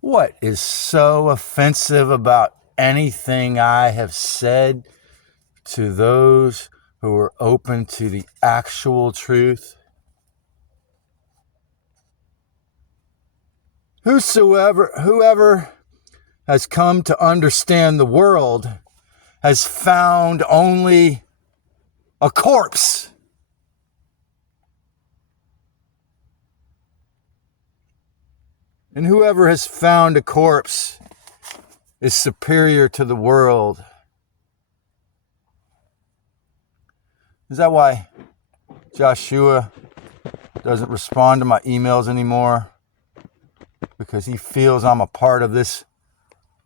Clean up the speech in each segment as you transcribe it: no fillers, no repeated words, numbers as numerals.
What is so offensive about anything I have said to those who are open to the actual truth? Whoever has come to understand the world has found only a corpse. And whoever has found a corpse is superior to the world. Is that why Joshua doesn't respond to my emails anymore? Because he feels I'm a part of this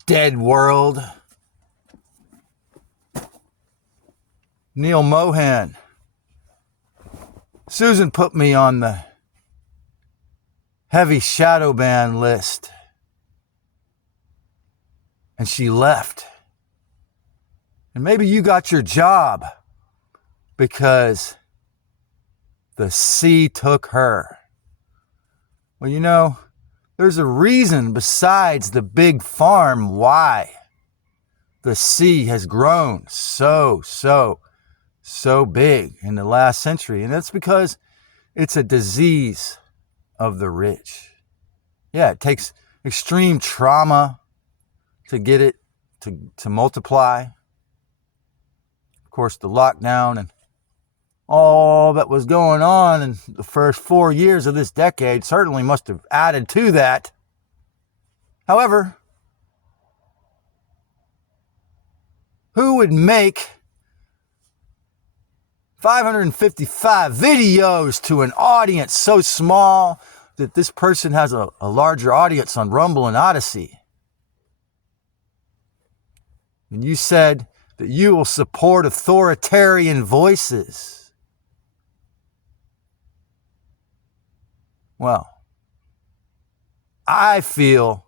dead world? Neal Mohan. Susan put me on the heavy shadow ban list. And she left. And maybe you got your job because the sea took her. Well, you know, there's a reason besides the big farm why the sea has grown so big in the last century. And that's because it's a disease of the rich. Yeah, it takes extreme trauma to get it to multiply. Of course, the lockdown and all that was going on in the first 4 years of this decade certainly must have added to that. However, who would make 555 videos to an audience so small that this person has a larger audience on Rumble and Odyssey? And you said that you will support authoritarian voices. Well, I feel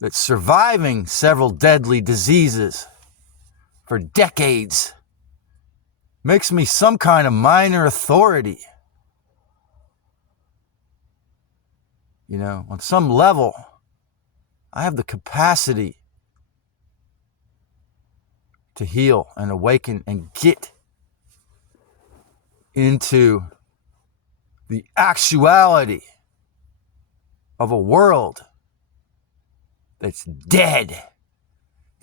that surviving several deadly diseases for decades makes me some kind of minor authority. You know, on some level, I have the capacity to heal and awaken and get into the actuality of a world that's dead,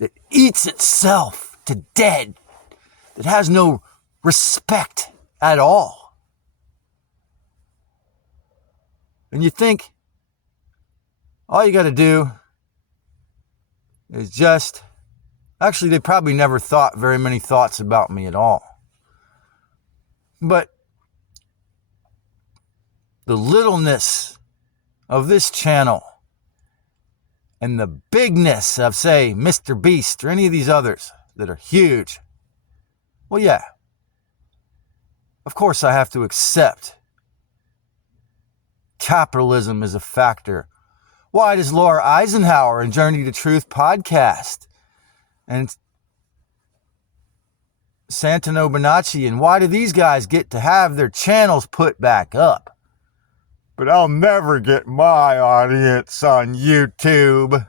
that eats itself to dead, that has no respect at all. And you think all you got to do is just, actually they probably never thought very many thoughts about me at all. But the littleness of this channel and the bigness of, say, Mr. Beast or any of these others that are huge, well, yeah, of course I have to accept capitalism is a factor. Why does Laura Eisenhower and Journey to Truth podcast and Santino Bonacci, and why do these guys get to have their channels put back up? But I'll never get my audience on YouTube.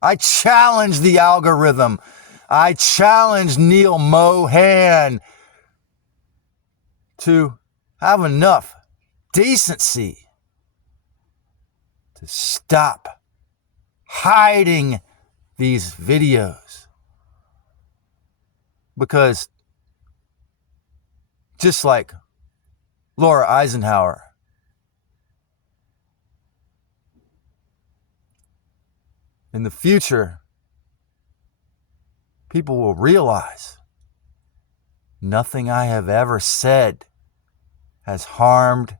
I challenge the algorithm. I challenge Neal Mohan to have enough decency to stop hiding these videos. Because just like Laura Eisenhower, in the future, people will realize nothing I have ever said has harmed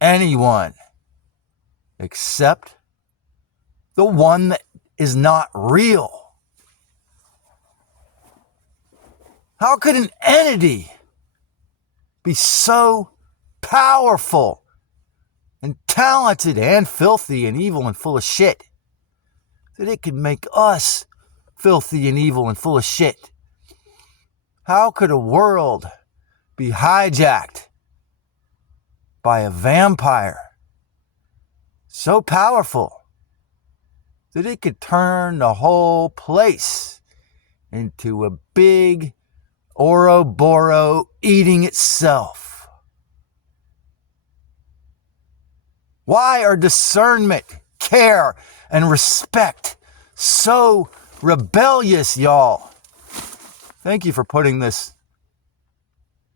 anyone except the one that is not real. How could an entity be so powerful and talented and filthy and evil and full of shit that it could make us filthy and evil and full of shit? How could a world be hijacked by a vampire so powerful that it could turn the whole place into a big Ouroboros eating itself. Why are discernment, care, and respect so rebellious, y'all? Thank you for putting this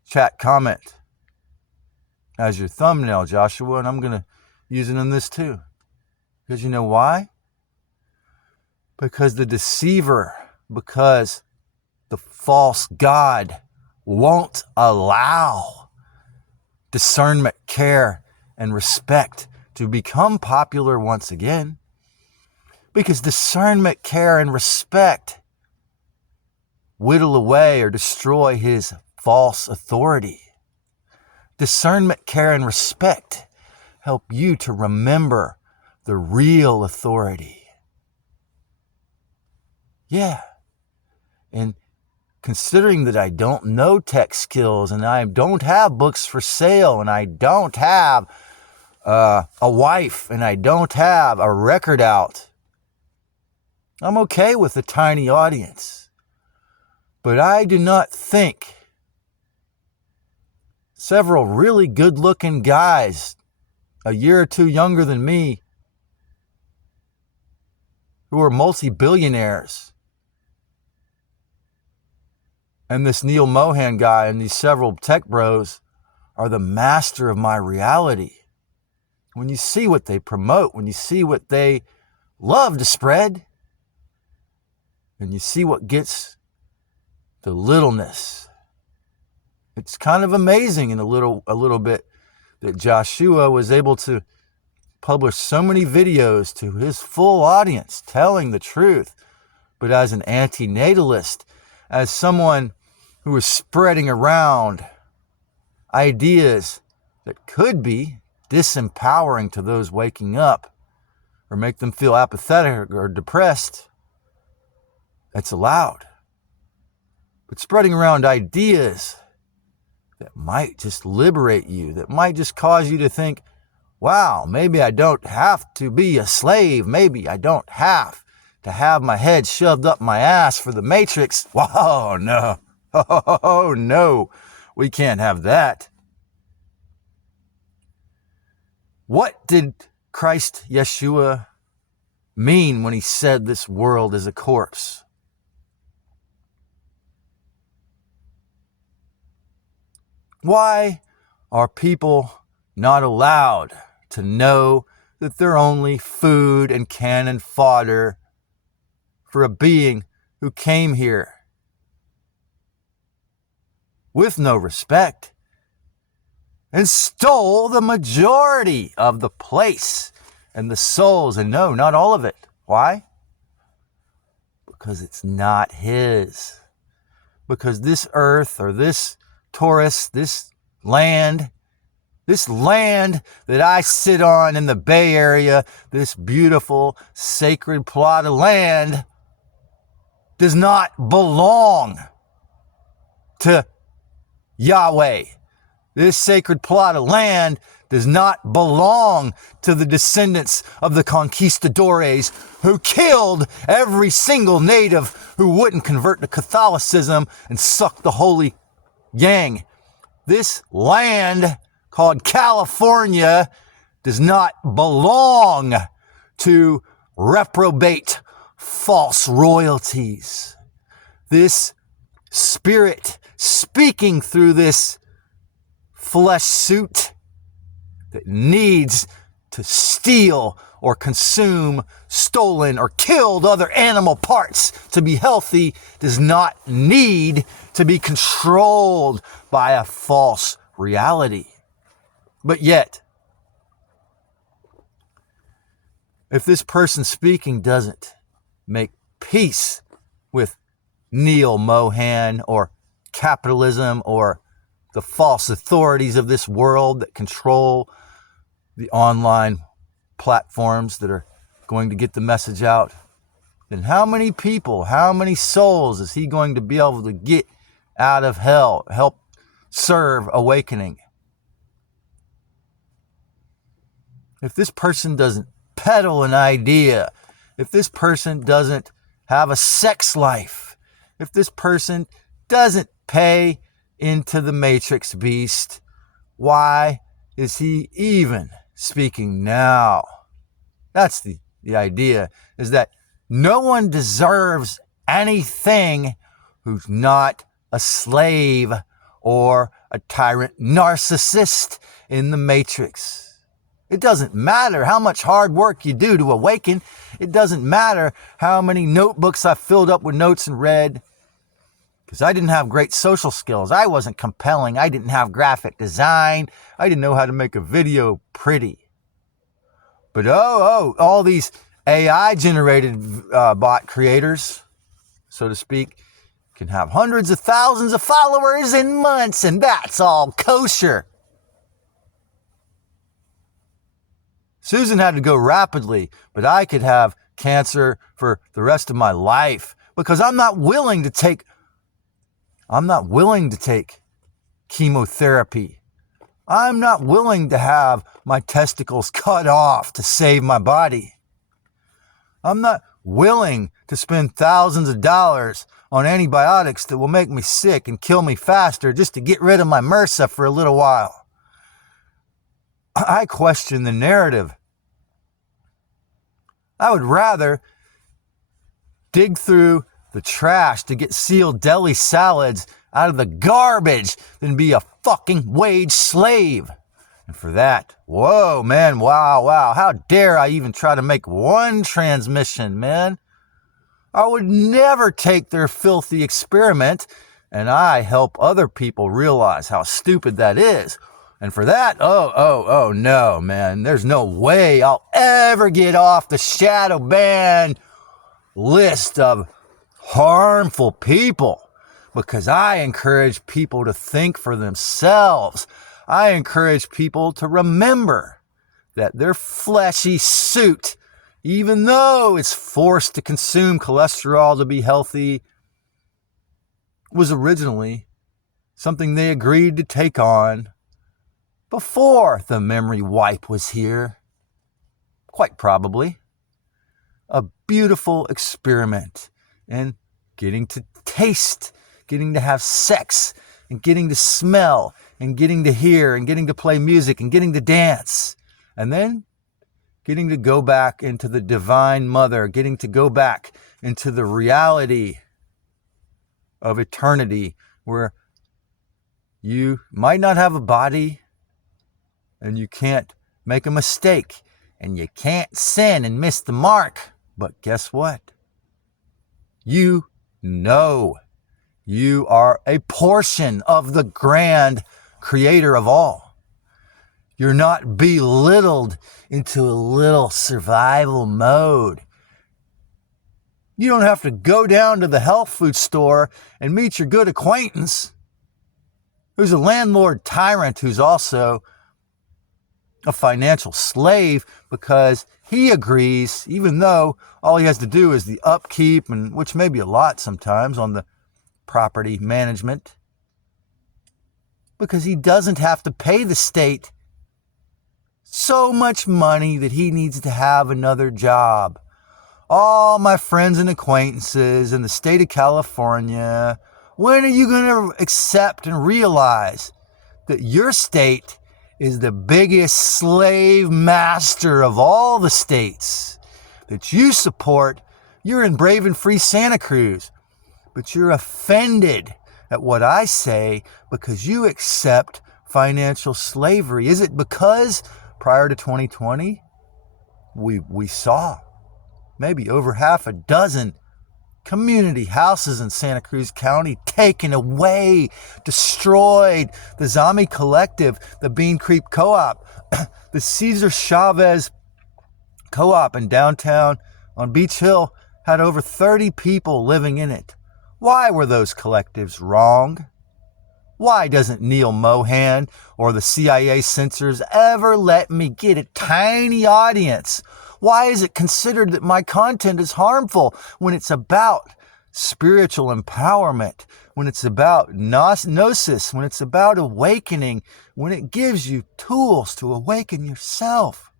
chat comment as your thumbnail, Joshua, and I'm going to use it in this too. Because you know why? Because the deceiver, because the false god won't allow discernment, care, and respect to become popular once again. Because discernment, care, and respect whittle away or destroy his false authority. Discernment, care, and respect help you to remember the real authority. Yeah. And considering that I don't know tech skills and I don't have books for sale and I don't have a wife and I don't have a record out, I'm okay with a tiny audience. But I do not think several really good-looking guys, a year or two younger than me, who are multi-billionaires, and this Neal Mohan guy and these several tech bros are the master of my reality. When you see what they promote, when you see what they love to spread, and you see what gets the littleness, it's kind of amazing in a little bit that Joshua was able to publish so many videos to his full audience telling the truth. But as an antinatalist, as someone who is spreading around ideas that could be disempowering to those waking up or make them feel apathetic or depressed, it's allowed. But spreading around ideas that might just liberate you, that might just cause you to think, wow, maybe I don't have to be a slave. Maybe I don't have to have my head shoved up my ass for the Matrix. Whoa, no. Oh, no. We can't have that. What did Christ Yeshua mean when he said this world is a corpse? Why are people not allowed to know that they're only food and cannon fodder for a being who came here with no respect and stole the majority of the place and the souls? And no, not all of it. Why? Because it's not his. Because this earth or this Taurus, this land that I sit on in the Bay Area, this beautiful sacred plot of land, does not belong to Yahweh. This sacred plot of land does not belong to the descendants of the conquistadores who killed every single native who wouldn't convert to Catholicism and suck the holy yang. This land called California does not belong to reprobate false royalties. This spirit speaking through this flesh suit that needs to steal or consume stolen or killed other animal parts to be healthy does not need to be controlled by a false reality. But yet, if this person speaking doesn't make peace with Neal Mohan or capitalism or the false authorities of this world that control the online platforms that are going to get the message out, then how many people, how many souls is he going to be able to get out of hell, help serve awakening? if this person doesn't peddle an idea, if this person doesn't have a sex life, if this person doesn't pay into the matrix beast, why is he even speaking now? That's the idea, is that no one deserves anything who's not a slave or a tyrant narcissist in the matrix. It doesn't matter how much hard work you do to awaken. It doesn't matter how many notebooks I filled up with notes and read, because I didn't have great social skills. I wasn't compelling. I didn't have graphic design. I didn't know how to make a video pretty. But all these AI-generated bot creators, so to speak, can have hundreds of thousands of followers in months, and that's all kosher. Susan had to go rapidly, but I could have cancer for the rest of my life because I'm not willing to take chemotherapy. I'm not willing to have my testicles cut off to save my body. I'm not willing to spend thousands of dollars on antibiotics that will make me sick and kill me faster just to get rid of my MRSA for a little while. I question the narrative. I would rather dig through the trash to get sealed deli salads out of the garbage than be a fucking wage slave. And for that, whoa, man, wow, how dare I even try to make one transmission, man? I would never take their filthy experiment, and I help other people realize how stupid that is. And for that, oh no, man, there's no way I'll ever get off the shadow ban list of harmful people, because I encourage people to think for themselves. I encourage people to remember that their fleshy suit, even though it's forced to consume cholesterol to be healthy, was originally something they agreed to take on before the memory wipe was here. Quite probably. A beautiful experiment in getting to taste, getting to have sex, and getting to smell, and getting to hear, and getting to play music, and getting to dance. And then getting to go back into the Divine Mother, getting to go back into the reality of eternity, where you might not have a body, and you can't make a mistake, and you can't sin and miss the mark. But guess what? You know you are a portion of the grand creator of all. You're not belittled into a little survival mode. You don't have to go down to the health food store and meet your good acquaintance who's a landlord tyrant who's also a financial slave, because he agrees, even though all he has to do is the upkeep, and which may be a lot sometimes on the property management, because he doesn't have to pay the state so much money that he needs to have another job. All my friends and acquaintances in the state of California, when are you going to accept and realize that your state is the biggest slave master of all the states, that you support? You're in brave and free Santa Cruz, but you're offended at what I say because you accept financial slavery. Is it because prior to 2020, we saw maybe over half a dozen community houses in Santa Cruz County taken away, destroyed? The Zombie Collective, the Bean Creek Co-op, the Cesar Chavez Co-op in downtown on Beach Hill had over 30 people living in it. Why were those collectives wrong? Why doesn't Neal Mohan or the CIA censors ever let me get a tiny audience? Why is it considered that my content is harmful when it's about spiritual empowerment, when it's about gnosis, when it's about awakening, when it gives you tools to awaken yourself?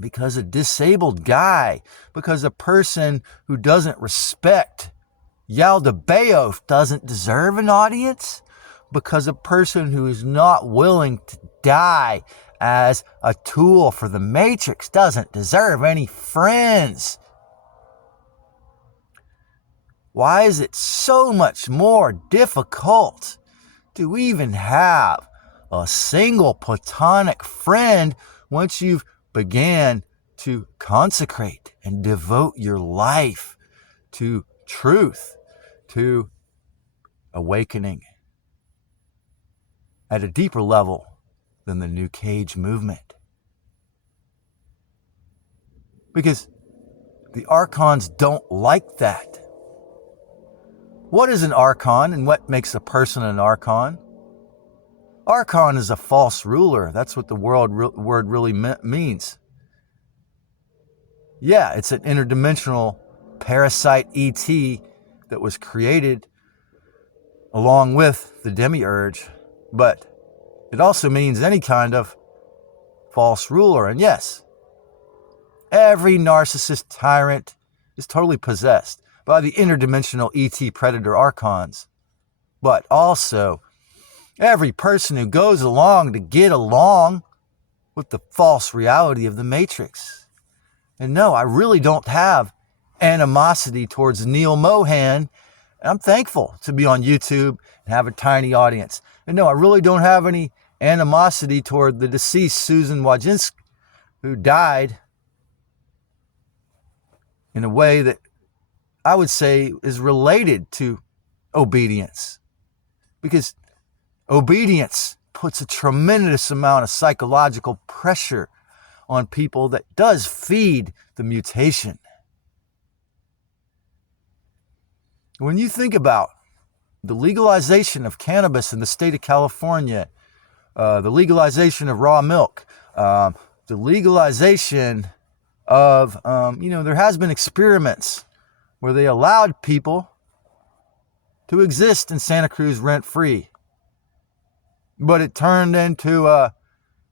because a disabled guy, because a person who doesn't respect Yaldabaoth doesn't deserve an audience, because a person who is not willing to die as a tool for the Matrix doesn't deserve any friends. Why is it so much more difficult to even have a single platonic friend once you've began to consecrate and devote your life to truth, to awakening at a deeper level than the New Cage movement? Because the archons don't like that. What is an archon and what makes a person an archon? Archon is a false ruler. That's what the word really means. Yeah, it's an interdimensional parasite ET that was created along with the demiurge, but it also means any kind of false ruler. And yes, every narcissist tyrant is totally possessed by the interdimensional ET predator archons, but also every person who goes along to get along with the false reality of the Matrix. And no, I really don't have animosity towards Neal Mohan. I'm thankful to be on YouTube and have a tiny audience. And no, I really don't have any animosity toward the deceased Susan Wojcicki, who died in a way that I would say is related to obedience. Because obedience puts a tremendous amount of psychological pressure on people that does feed the mutation. When you think about the legalization of cannabis in the state of California, the legalization of raw milk, the legalization of, there has been experiments where they allowed people to exist in Santa Cruz rent-free. But it turned into a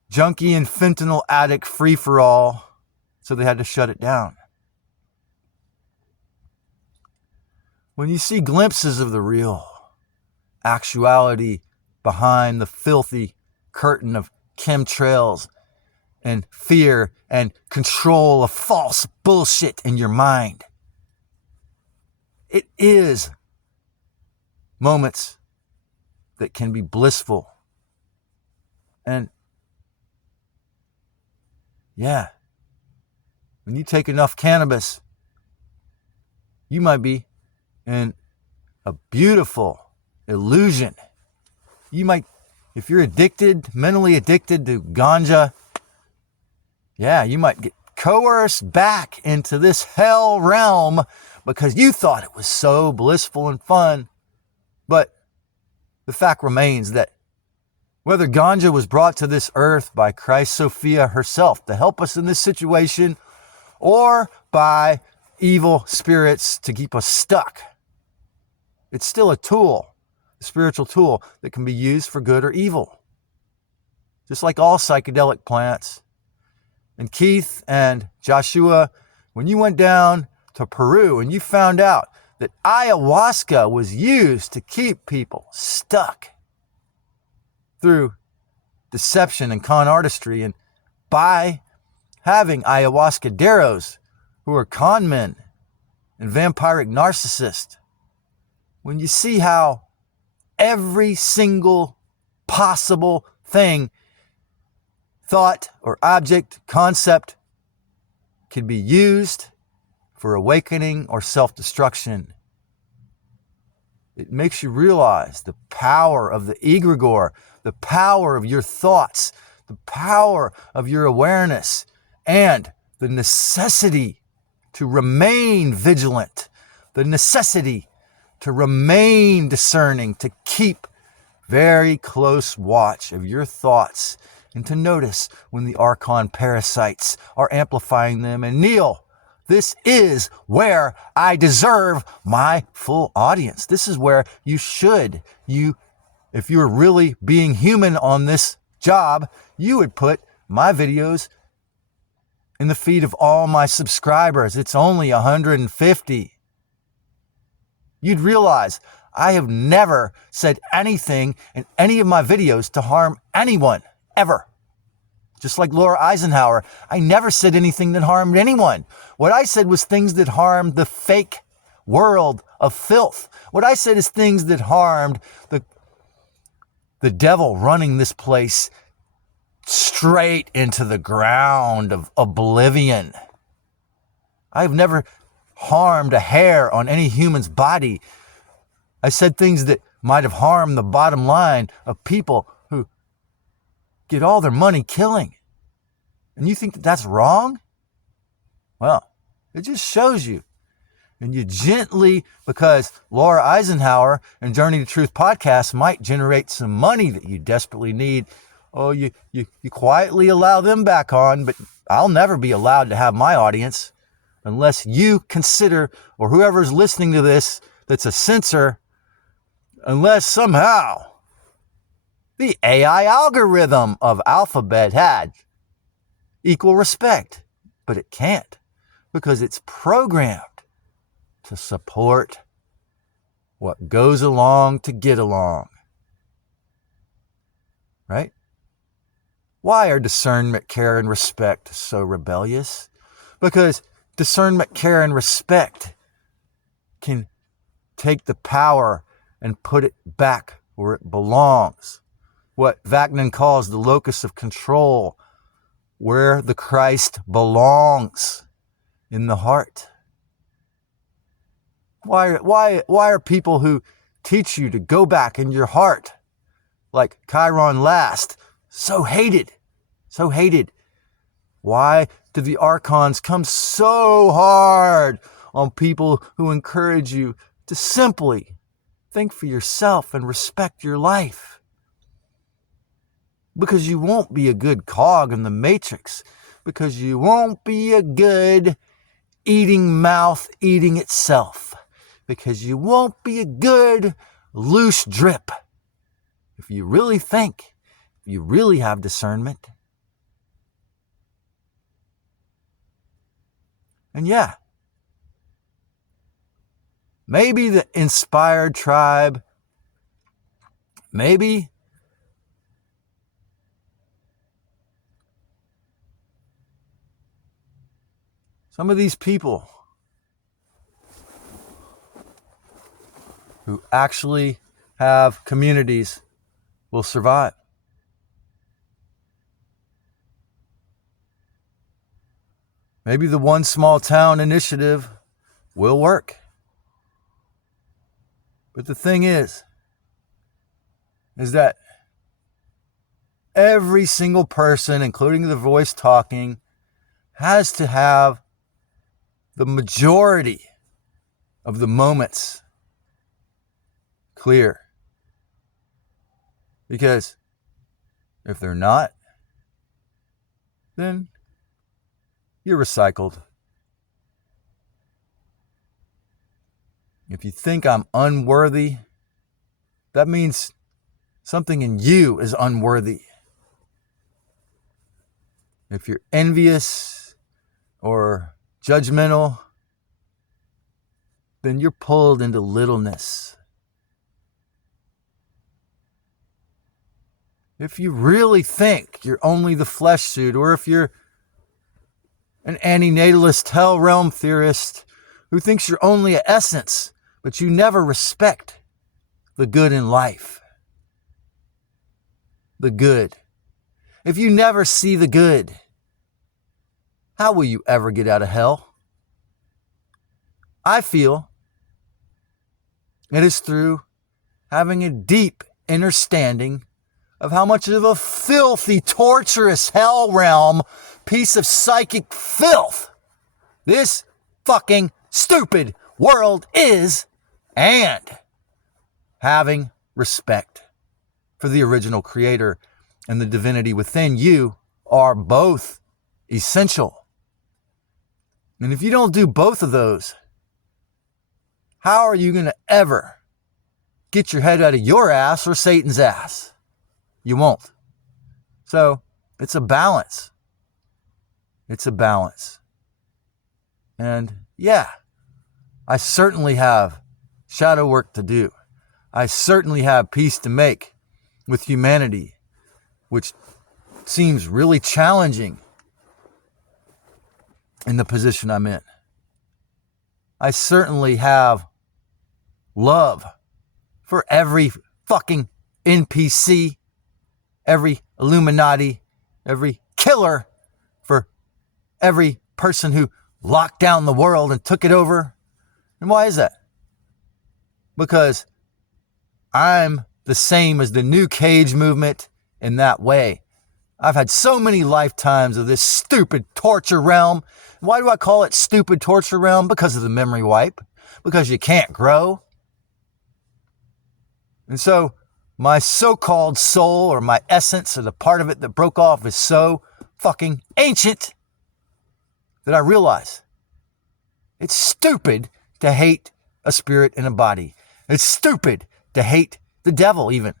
junkie and fentanyl addict free-for-all, so they had to shut it down. When you see glimpses of the real actuality behind the filthy curtain of chemtrails and fear and control of false bullshit in your mind, it is moments that can be blissful. And yeah, when you take enough cannabis, you might be in a beautiful illusion. You might, if you're addicted, mentally addicted to ganja, yeah, you might get coerced back into this hell realm because you thought it was so blissful and fun. But the fact remains that whether ganja was brought to this earth by Christ Sophia herself to help us in this situation, or by evil spirits to keep us stuck, it's still a tool, a spiritual tool that can be used for good or evil. Just like all psychedelic plants. And Keith and Joshua, when you went down to Peru and you found out that ayahuasca was used to keep people stuck through deception and con artistry, and by having ayahuascaderos who are con men and vampiric narcissists, when you see how every single possible thing, thought or object, concept, can be used for awakening or self-destruction, it makes you realize the power of the egregore, the power of your thoughts, the power of your awareness, and the necessity to remain vigilant, the necessity to remain discerning, to keep very close watch of your thoughts, and to notice when the archon parasites are amplifying them. And Neal, this is where I deserve my full audience. This is where you should. If you're really being human on this job, you would put my videos in the feed of all my subscribers. It's only 150. You'd realize I have never said anything in any of my videos to harm anyone, ever. Just like Laura Eisenhower, I never said anything that harmed anyone. What I said was things that harmed the fake world of filth. What I said is things that harmed the devil running this place straight into the ground of oblivion. I've never harmed a hair on any human's body. I said things that might have harmed the bottom line of people who get all their money killing. And you think that that's wrong? Well, it just shows you. And you gently, because Laura Eisenhower and Journey to Truth podcast might generate some money that you desperately need. Oh, you quietly allow them back on, but I'll never be allowed to have my audience unless you consider, or whoever's listening to this that's a censor, unless somehow the AI algorithm of Alphabet had equal respect. But it can't, because it's programmed to support what goes along to get along. Right? Why are discernment, care, and respect so rebellious? Because discernment, care, and respect can take the power and put it back where it belongs. What Vaknin calls the locus of control, where the Christ belongs, in the heart. Why are people who teach you to go back in your heart, like Chiron last, so hated? So hated. Why do the archons come so hard on people who encourage you to simply think for yourself and respect your life? Because you won't be a good cog in the matrix. Because you won't be a good eating mouth eating itself. Because you won't be a good loose drip. If you really think, if you really have discernment. And yeah, maybe the inspired tribe, maybe some of these people who actually have communities will survive. Maybe the one small town initiative will work. But the thing is that every single person, including the voice talking, has to have the majority of the moments clear. Because if they're not, then you're recycled. If you think I'm unworthy, that means something in you is unworthy. If you're envious or judgmental, then you're pulled into littleness. If you really think you're only the flesh suit, or if you're an antinatalist hell realm theorist who thinks you're only an essence, but you never respect the good in life. The good. If you never see the good, how will you ever get out of hell? I feel it is through having a deep understanding of how much of a filthy, torturous hell realm piece of psychic filth this fucking stupid world is, and having respect for the original creator and the divinity within you are both essential. And if you don't do both of those, how are you going to ever get your head out of your ass or Satan's ass? You won't. So it's a balance. It's a balance. And yeah, I certainly have shadow work to do. I certainly have peace to make with humanity, which seems really challenging in the position I'm in. I certainly have love for every fucking NPC, every Illuminati, every killer, for every person who locked down the world and took it over. And why is that? Because I'm the same as the New Cage movement in that way. I've had so many lifetimes of this stupid torture realm. Why do I call it stupid torture realm? Because of the memory wipe. Because you can't grow. And so my so-called soul, or my essence, or the part of it that broke off, is so fucking ancient that I realize it's stupid to hate a spirit in a body. It's stupid to hate the devil even.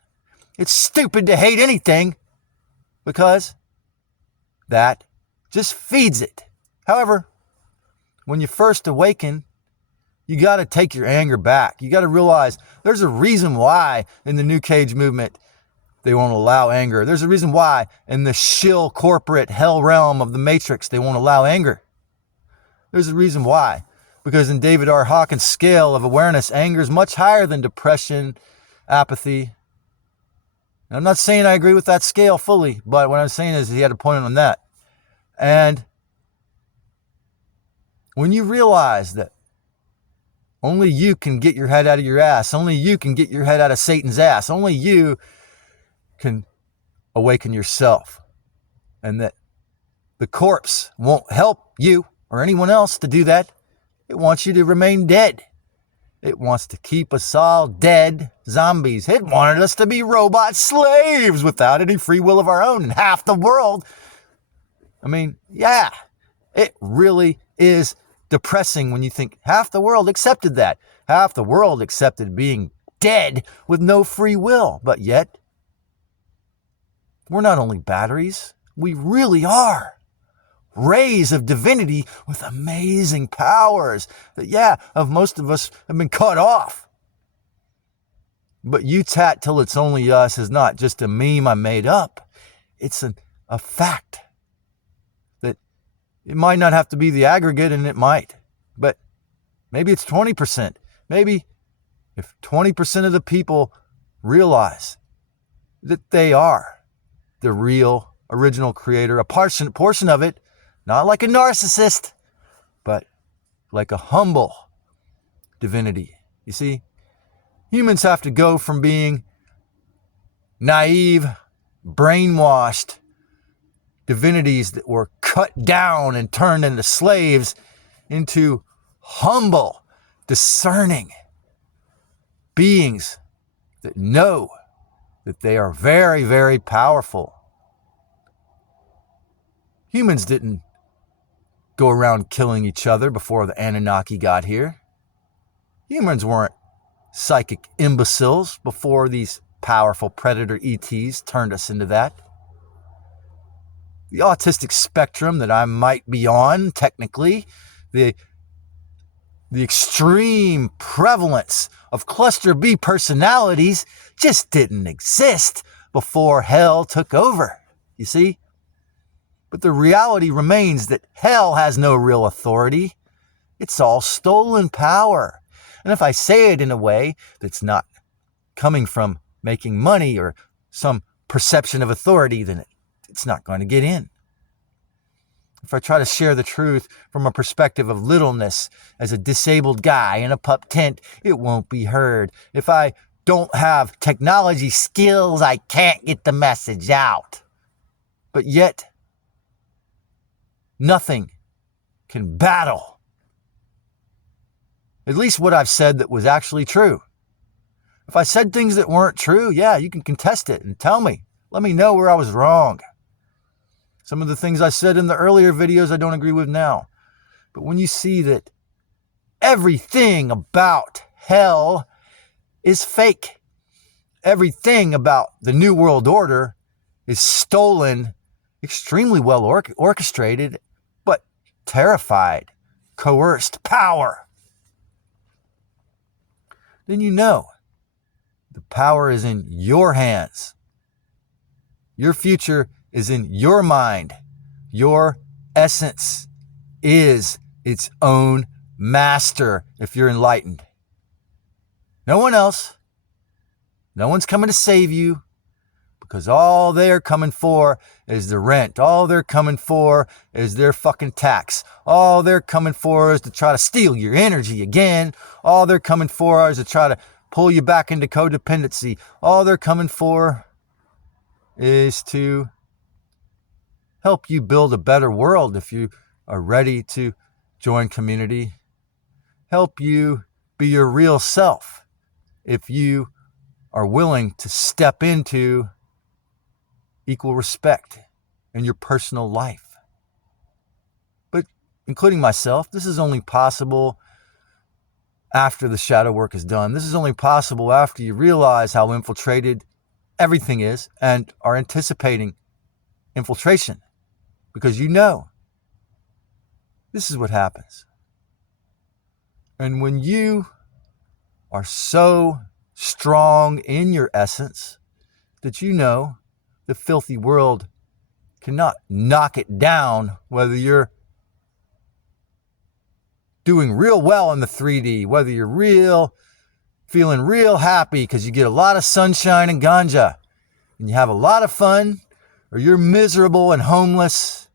It's stupid to hate anything, because that just feeds it. However, when you first awaken, you got to take your anger back. You got to realize there's a reason why in the New Cage movement they won't allow anger. There's a reason why in the shill corporate hell realm of the Matrix they won't allow anger. There's a reason why. Because in David R. Hawkins' scale of awareness, anger is much higher than depression, apathy. And I'm not saying I agree with that scale fully, but what I'm saying is he had a point on that. And when you realize that only you can get your head out of your ass, only you can get your head out of Satan's ass, only you can awaken yourself, and that the corpse won't help you or anyone else to do that. It wants you to remain dead. It wants to keep us all dead zombies. It wanted us to be robot slaves without any free will of our own in half the world. I mean, yeah, it really is depressing when you think half the world accepted that. Half the world accepted being dead with no free will. But yet, we're not only batteries, we really are rays of divinity with amazing powers that, yeah, of most of us have been cut off. But you tat till it's only us is not just a meme I made up. It's a fact that it might not have to be the aggregate, and it might, but maybe it's 20%. Maybe if 20% of the people realize that they are the real original creator, a portion of it, not like a narcissist, but like a humble divinity. You see, humans have to go from being naive, brainwashed divinities that were cut down and turned into slaves into humble, discerning beings that know that they are very, very powerful. Humans didn't go around killing each other before the Anunnaki got here. Humans weren't psychic imbeciles before these powerful predator ETs turned us into that. The autistic spectrum that I might be on, technically, the extreme prevalence of cluster B personalities just didn't exist before hell took over, you see? But the reality remains that hell has no real authority. It's all stolen power. And if I say it in a way that's not coming from making money or some perception of authority, then it's not going to get in. If I try to share the truth from a perspective of littleness as a disabled guy in a pup tent, it won't be heard. If I don't have technology skills, I can't get the message out. But yet, nothing can battle at least what I've said that was actually true. If I said things that weren't true, yeah, you can contest it and tell me. Let me know where I was wrong. Some of the things I said in the earlier videos I don't agree with now. But when you see that everything about hell is fake, everything about the New World Order is stolen, extremely well orchestrated, terrified, coerced power, then you know the power is in your hands. Your future is in your mind. Your essence is its own master if you're enlightened. No one else. No one's coming to save you, because all they're coming for is the rent. All they're coming for is their fucking tax. All they're coming for is to try to steal your energy again. All they're coming for is to try to pull you back into codependency. All they're coming for is to help you build a better world if you are ready to join community. Help you be your real self if you are willing to step into equal respect in your personal life. But including myself, this is only possible after the shadow work is done. This is only possible after you realize how infiltrated everything is and are anticipating infiltration, because you know this is what happens. And when you are so strong in your essence that you know the filthy world cannot knock it down, whether you're doing real well in the 3D, whether you're feeling real happy because you get a lot of sunshine and ganja and you have a lot of fun, or you're miserable and homeless,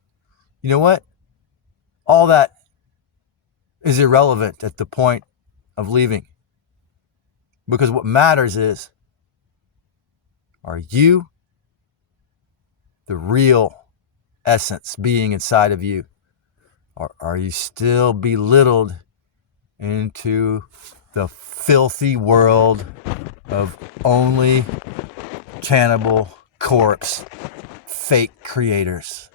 you know what? All that is irrelevant at the point of leaving. Because what matters is, are you the real essence being inside of you? Or are you still belittled into the filthy world of only cannibal corpse fake creators?